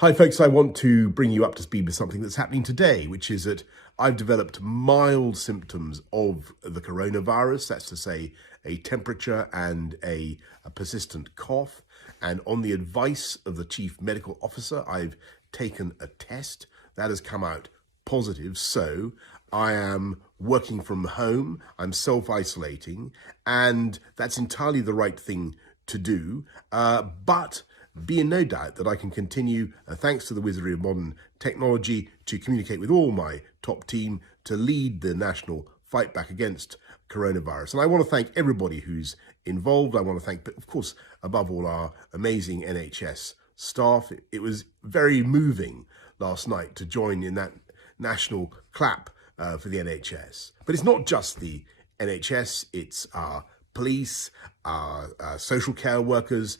Hi folks, I want to bring you up to speed with something that's happening today, which is that I've developed mild symptoms of the coronavirus. That's to say a temperature and a persistent cough. And on the advice of the chief medical officer, I've taken a test that has come out positive. So I am working from home, I'm self-isolating, and that's entirely the right thing to do. But be in no doubt that I can continue, thanks to the wizardry of modern technology, to communicate with all my top team to lead the national fight back against coronavirus. And I want to thank everybody who's involved. I want to thank, of course, above all, our amazing NHS staff. It was very moving last night to join in that national clap for the NHS. But it's not just the NHS, it's our police, social care workers,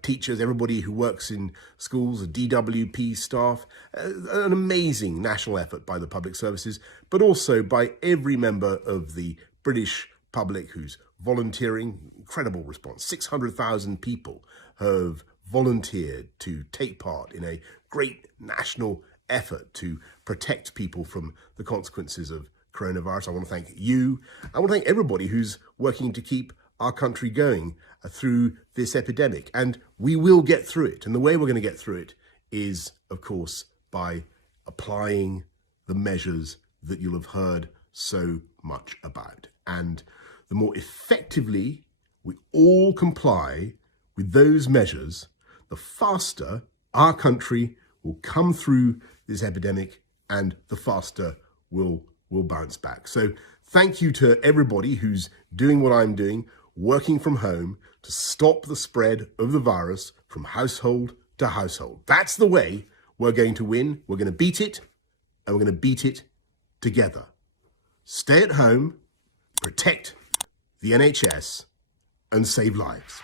teachers, everybody who works in schools, DWP staff, an amazing national effort by the public services, but also by every member of the British public who's volunteering. Incredible response. 600,000 people have volunteered to take part in a great national effort to protect people from the consequences of coronavirus. I want to thank you. I want to thank everybody who's working to keep our country going through this epidemic. And we will get through it. And the way we're going to get through it is, of course, by applying the measures that you'll have heard so much about. And the more effectively we all comply with those measures, the faster our country will come through this epidemic and the faster we'll bounce back. So thank you to everybody who's doing what I'm doing, working from home to stop the spread of the virus from household to household. That's the way we're going to win. We're going to beat it, and we're going to beat it together. Stay at home, protect the NHS, and save lives.